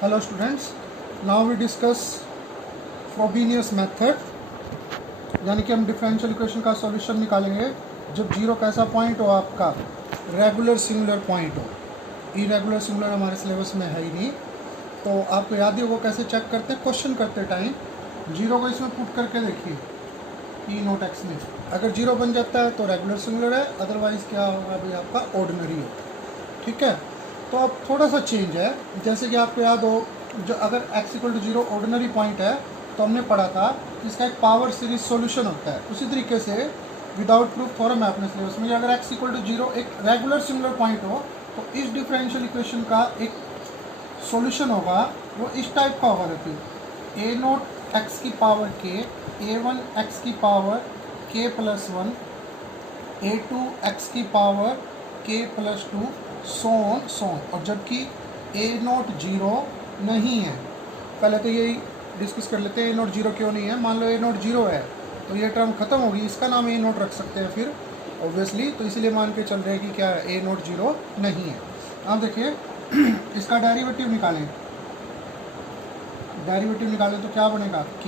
Hello students, now we discuss Frobenius method, यानी कि हम डिफरेंशियल इक्वेशन का सॉल्यूशन निकालेंगे जब जीरो कैसा पॉइंट हो आपका, रेगुलर सिंगुलर पॉइंट हो। इरेगुलर सिंगुलर हमारे सिलेबस में है ही नहीं, तो आपको याद ही होगा कैसे चेक करते हैं। क्वेश्चन करते टाइम जीरो को इसमें पुट करके देखिए ई नोट एक्स में, अगर जीरो बन जाता है तो रेगुलर सिंगुलर है, अदरवाइज क्या होगा भाई आपका ऑर्डिनरी हो। ठीक है, तो अब थोड़ा सा चेंज है, जैसे कि आपको याद हो जो अगर x equal to zero ordinary point है तो हमने पढ़ा था कि इसका एक पावर सीरीज सॉल्यूशन होता है। उसी तरीके से विदाउट प्रूफ थ्योरम है अपने सिलेबस में, अगर x इक्वल टू जीरो एक रेगुलर सिंगुलर पॉइंट हो तो इस डिफरेंशियल इक्वेशन का एक सॉल्यूशन होगा वो इस टाइप का होगा। देखिए a नोट एक्स की पावर k, a1 x की power k plus one, a2 x की पावर k प्लस टू, सोन। और जबकि a नोट जीरो नहीं है, पहले तो यही डिस्कस कर लेते हैं a नोट जीरो क्यों नहीं है। मान लो a नोट जीरो है तो ये टर्म खत्म होगी, इसका नाम a नोट रख सकते हैं फिर ऑब्वियसली, तो इसीलिए मान के चल रहे हैं कि क्या a नोट जीरो नहीं है। अब देखिए इसका डेरिवेटिव निकालें, तो क्या बनेगा k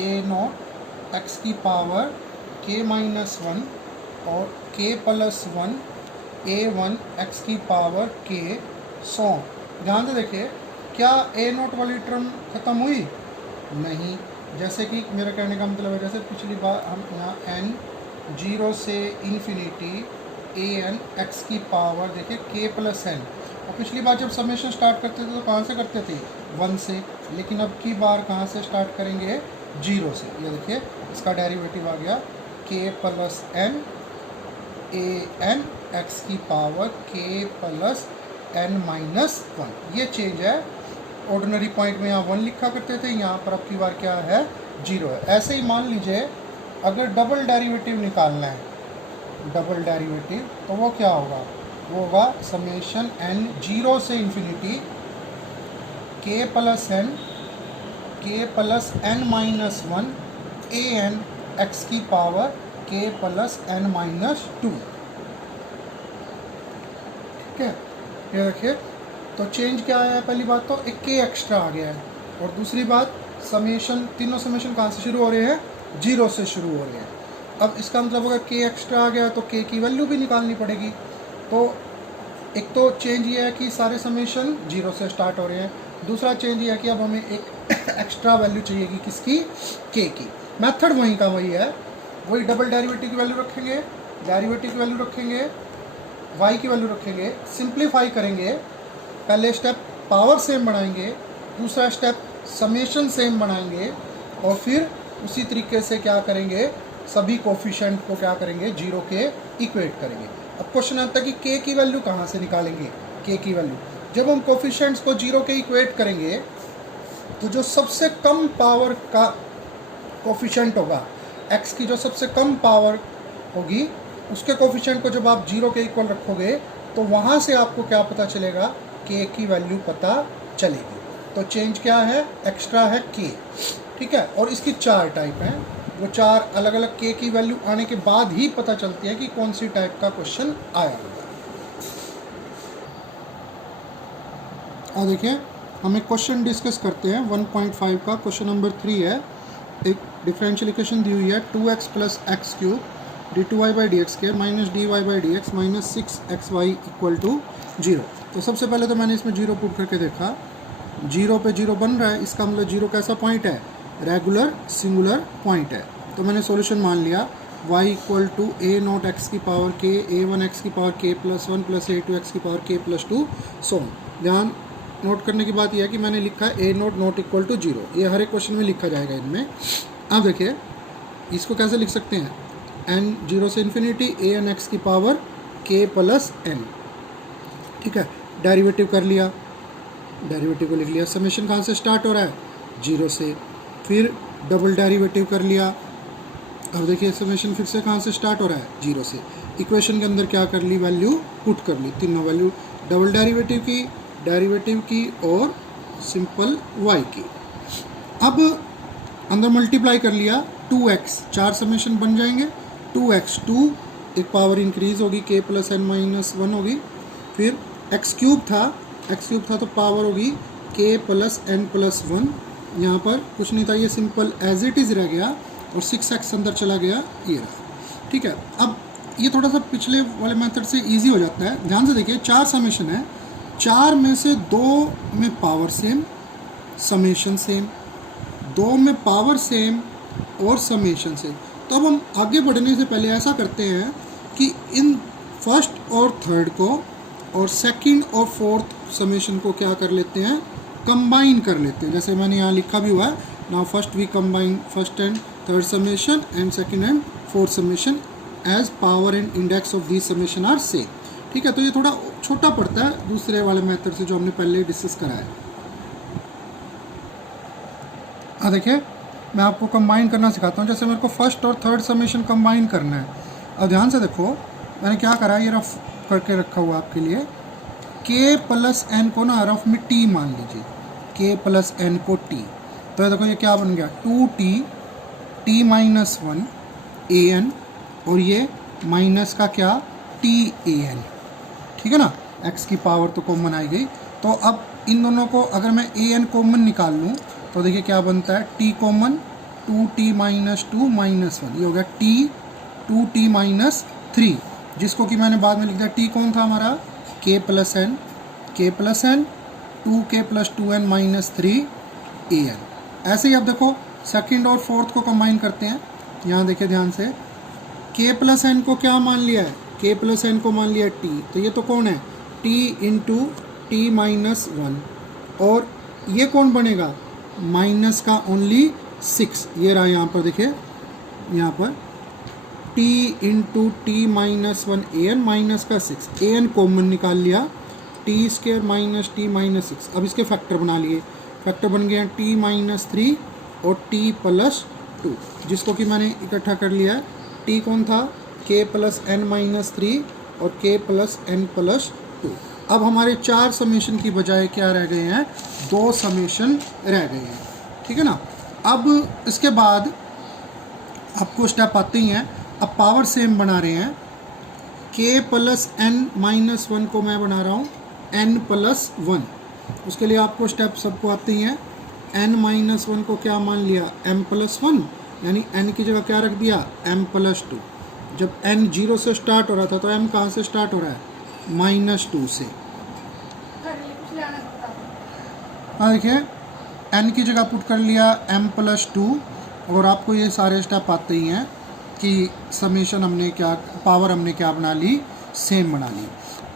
a नोट x की पावर k माइनस वन और k plus one a1 x की पावर k, सौ। ध्यान से देखिए क्या a नोट वाली टर्म खत्म हुई? नहीं। जैसे कि मेरा कहने का मतलब है जैसे पिछली बार हम यहाँ n जीरो से इन्फिनिटी an x की पावर देखिए k प्लस n, और पिछली बार जब समेशन स्टार्ट करते थे तो कहाँ से करते थे? 1 से, लेकिन अब की बार कहाँ से स्टार्ट करेंगे? जीरो से। ये देखिए इसका डेरिवेटिव आ गया k plus n an x की power k plus n minus one. ये चेंज है, ऑर्डिनरी पॉइंट में यहाँ 1 लिखा करते थे, यहाँ पर अब की बार क्या है? जीरो है। ऐसे ही मान लीजिए अगर डबल डेरिवेटिव निकालना है, डबल डेरिवेटिव तो वो क्या होगा? वो होगा समेशन n जीरो से infinity k plus n minus one an x की power k plus n minus two. ठीक है, ये देखिए तो चेंज क्या आया है? पहली बात तो एक k एक्स्ट्रा आ गया है, और दूसरी बात समेशन, तीनों समेशन कहाँ से शुरू हो रहे हैं? जीरो से शुरू हो रहे हैं। अब इसका मतलब होगा k एक्स्ट्रा आ गया तो k की वैल्यू भी निकालनी पड़ेगी। तो एक तो चेंज ये है कि सारे समेशन जीरो से स्टार्ट हो रहे हैं, दूसरा चेंज ये है कि अब हमें एक एक्स्ट्रा वैल्यू चाहिएगी किसकी? k की। मेथड वहीं का वही है, वही डबल डेरिवेटिव की वैल्यू रखेंगे, डेरिवेटिव की वैल्यू रखेंगे, y की वैल्यू रखेंगे, सिंप्लीफाई करेंगे। पहले स्टेप पावर सेम बनाएंगे, दूसरा स्टेप समेशन सेम बनाएंगे, और फिर उसी तरीके से क्या करेंगे? सभी कोफिशिएंट को क्या करेंगे? जीरो के इक्वेट करेंगे। अब क्वेश्चन आता है कि k की वैल्यू कहाँ से निकालेंगे? k की वैल्यू जब हम कोफिशिएंट्स को जीरो के इक्वेट करेंगे तो जो सबसे कम पावर का कोफिशिएंट होगा, x की जो सबसे कम पावर होगी उसके कोफिशिएंट को जब आप जीरो के इक्वल रखोगे तो वहाँ से आपको क्या पता चलेगा? k की वैल्यू पता चलेगी। तो चेंज क्या है? एक्स्ट्रा है k। ठीक है, और इसकी चार टाइप हैं, वो चार अलग अलग k की वैल्यू आने के बाद ही पता चलती है कि कौन सी टाइप का क्वेश्चन आया होगा। और देखिए हम एक क्वेश्चन डिस्कस करते हैं 1.5 का, क्वेश्चन नंबर 3 है। एक डिफरेंशियल इक्वेशन दी हुई है 2x plus x cube d2y by d x square minus dy by d x minus 6xy equal to zero. तो सबसे पहले तो मैंने इसमें जीरो पुट करके देखा, जीरो पे जीरो बन रहा है, इसका मतलब जीरो कैसा पॉइंट है? रेगुलर सिंगुलर पॉइंट है। तो मैंने सॉल्यूशन मान लिया y equal to a naught x की पावर k, a1 x की power k plus one plus a2 x की power k plus two, so. ध्यान नोट करने की बात यह है कि मैंने लिखा है a naught not equal to zero, ये हर एक क्वेश्चन में लिखा जाएगा इनमें। अब देखिए इसको कैसे लिख सकते हैं? n जीरो से इन्फिनिटी an x की पावर k प्लस n। ठीक है, डेरिवेटिव कर लिया, डेरिवेटिव को लिख लिया। समेशन कहाँ से स्टार्ट हो रहा है? जीरो से। फिर डबल डेरिवेटिव कर लिया। अब देखिए समेशन फिर से कहाँ से स्टार्ट हो रहा है? जीरो से। इक्वेशन के अंदर क्या कर ली? वैल्यू पुट कर ली, तीनों वैल्यू, डबल डेरिवेटिव की और सिंपल y की। अब अंदर मल्टीप्लाई कर लिया 2x, चार समेशन बन जाएंगे, 2x, 2 एक पावर इंक्रीज होगी, k plus n minus one होगी, फिर x क्यूब था एक्स क्यूब था तो पावर होगी के प्लस एन प्लस वन। यहाँ पर कुछ नहीं था, ये सिंपल एज इट इज़ रह गया और 6x अंदर चला गया, ये रहा। ठीक है, अब ये थोड़ा सा पिछले वाले मेथड से इजी हो जाता है। ध्यान से देखिए, 4 समेशन है, 4 में से 2 में पावर सेम, समेशन सेम, 2 में पावर सेम और समेशन सेम। तो अब हम आगे बढ़ने से पहले ऐसा करते हैं कि इन फर्स्ट और थर्ड को और सेकंड और फोर्थ समेशन को क्या कर लेते हैं, कंबाइन कर लेते हैं। जैसे मैंने यहाँ लिखा भी हुआ है, now first we combine first and third summation and second and fourth summation as power and index of this summation are same. ठीक है, तो ये थोड़ा छोटा पड़ता है दूसरे वाले मेथड से जो हमने पहले डिस्कस करा है। देखिए, मैं आपको कंबाइन करना सिखाता हूँ। जैसे मेरे को फर्स्ट और थर्ड समेशन कंबाइन करना है। अब ध्यान से देखो, मैंने क्या करा है, ये रफ करके रखा हुआ आपके लिए। k प्लस एन को ना रफ में t मान लीजिए, k प्लस एन को t। तो ये देखो, ये क्या बन गया, 2t t माइनस 1 an, और ये माइनस का क्या, t an। ठीक है ना, x की पावर तो कॉमन आई गई। तो अब इन दोनों को अगर मैं an कॉमन निकाल लूँ तो देखिए क्या बनता है, t common 2t minus 2 minus 1, ये हो गया t 2t माइनस 3, जिसको कि मैंने बाद में लिख दिया, t कौन था हमारा, k plus n 2k plus 2n minus 3an। ऐसे ही अब देखो सेकंड और फोर्थ को कंबाइन करते हैं। यहाँ देखिए ध्यान से, k प्लस एन को क्या मान लिया है, k प्लस एन को मान लिया t, तो ये तो कौन है, t इंटू टी माइनस 1, और ये कौन बनेगा, माइनस का ओनली 6, ये रहा यहाँ पर देखिए, यहाँ पर t into T minus 1 an minus का 6, an कॉमन निकाल लिया, T square minus T minus 6। अब इसके फैक्टर बना लिए, फैक्टर बन गया t माइनस 3 और t प्लस 2, जिसको कि मैंने इकट्ठा कर लिया है। t कौन था, k प्लस एन माइनस 3 और k प्लस एन प्लस 2। अब हमारे 4 समेशन की बजाय क्या रह गए हैं, 2 समेशन रह गए हैं। ठीक है ना। अब इसके बाद आपको स्टेप आते ही हैं। अब पावर सेम बना रहे हैं, k प्लस एन माइनस 1 को मैं बना रहा हूँ n प्लस 1। उसके लिए आपको स्टेप सबको आते ही हैं। n माइनस 1 को क्या मान लिया, m प्लस 1, यानी n की जगह क्या रख दिया, m प्लस 2। जब n 0 से स्टार्ट हो रहा था तो m कहाँ से स्टार्ट हो रहा है, -2 से। हाँ देखिए, n की जगह पुट कर लिया m प्लस 2, और आपको ये सारे स्टेप आते ही हैं कि समेशन हमने क्या, पावर हमने क्या बना ली, सेम बना ली।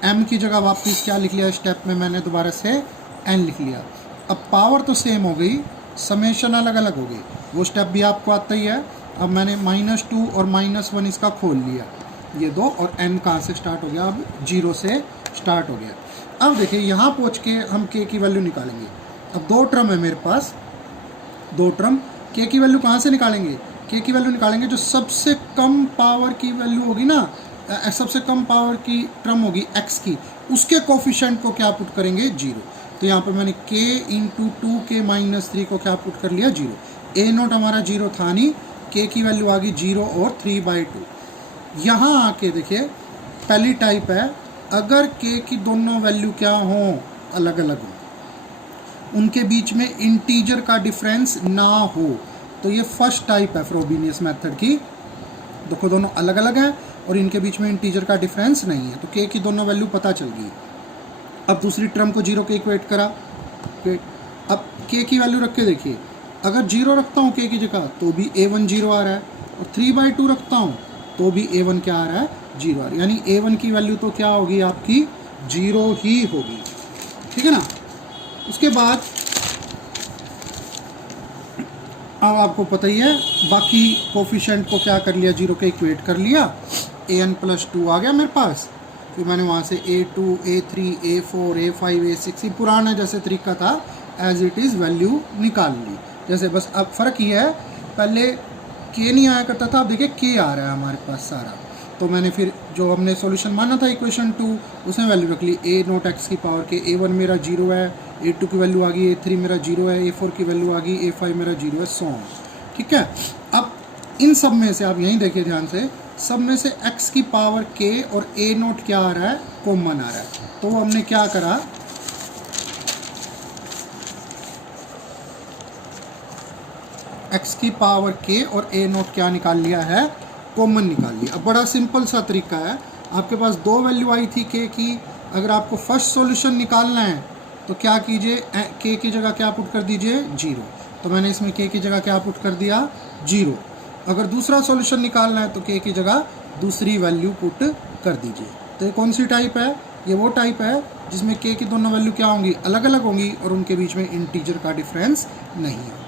m की जगह वापस क्या लिख लिया, स्टेप में मैंने दोबारा से n लिख लिया। अब पावर तो सेम हो गई, समेशन अलग अलग हो गई, वो स्टेप भी आपको आता ही है। अब मैंने -2 और -1 इसका खोल लिया, ये 2, और n कहाँ से स्टार्ट हो गया, अब 0 से स्टार्ट हो गया। अब देखिए यहाँ पहुँच के हम k की वैल्यू निकालेंगे। अब 2 टर्म है मेरे पास, 2 टर्म, k की वैल्यू कहाँ से निकालेंगे, k की वैल्यू निकालेंगे जो सबसे कम पावर की वैल्यू होगी ना, सबसे कम पावर की टर्म होगी x की, उसके कोफिशिएंट को क्या पुट करेंगे, 0। तो यहाँ पर मैंने k इंटू 2k माइनस 3 को क्या पुट कर लिया, 0। a नोट हमारा 0 था नहीं, k की वैल्यू आ गई 0 और 3/2। यहाँ आके देखिए पहली टाइप है, अगर k की दोनों वैल्यू क्या हों, अलग अलग हो, उनके बीच में इंटीजर का डिफरेंस ना हो, तो ये फर्स्ट टाइप है फ्रोबेनियस मेथड की। देखो दोनों अलग अलग हैं और इनके बीच में इंटीजर का डिफरेंस नहीं है, तो k की दोनों वैल्यू पता चल गई। अब दूसरी टर्म को 0 के इक्वेट करा, अब k की वैल्यू रख के देखिए, अगर 0 रखता हूँ k की जगह तो भी a1 0 आ रहा है, और 3/2 रखता हूँ तो भी a1 क्या आ रहा है, 0 आ रहा है, यानी a1 की वैल्यू तो क्या होगी आपकी, 0 ही होगी। ठीक है ना। उसके बाद अब आपको पता ही है, बाकी कोफिशिएंट को क्या कर लिया, 0 के इक्वेट कर लिया, an प्लस 2 आ गया मेरे पास। फिर मैंने वहाँ से a2 a3 a4 a5 a6, ये पुराना जैसे तरीका था, एज इट इज़ वैल्यू निकाल ली। जैसे बस अब फ़र्क ये है, पहले k नहीं आया करता था, अब देखिए k आ रहा है हमारे पास सारा। तो मैंने फिर जो हमने सॉल्यूशन माना था इक्वेशन 2, उसमें वैल्यू रख ली, a नोट x की पावर के, a1 मेरा 0 है, a2 की वैल्यू आ गई, a3 मेरा 0 है, a4 की वैल्यू आ गई, a5 मेरा 0 है, सो ऑन। ठीक है। अब इन सब में से आप यहीं देखिए ध्यान से, सब में से x की पावर k और a नोट क्या आ रहा है, कॉमन आ रहा है। तो हमने क्या करा, एक्स की पावर के और ए नोट क्या निकाल लिया है, कॉमन निकाल लिया। अब बड़ा सिंपल सा तरीका है, आपके पास दो वैल्यू आई थी के की, अगर आपको फर्स्ट सॉल्यूशन निकालना है तो क्या कीजिए, के की जगह क्या पुट कर दीजिए, 0। तो मैंने इसमें के की जगह क्या पुट कर दिया, 0। अगर दूसरा सॉल्यूशन निकालना है तो के की जगह दूसरी वैल्यू पुट कर दीजिए। तो ये कौन सी टाइप है, ये वो टाइप है जिसमें के की दोनों वैल्यू क्या होंगी, अलग अलग होंगी और उनके बीच में इंटीजर का डिफरेंस नहीं है।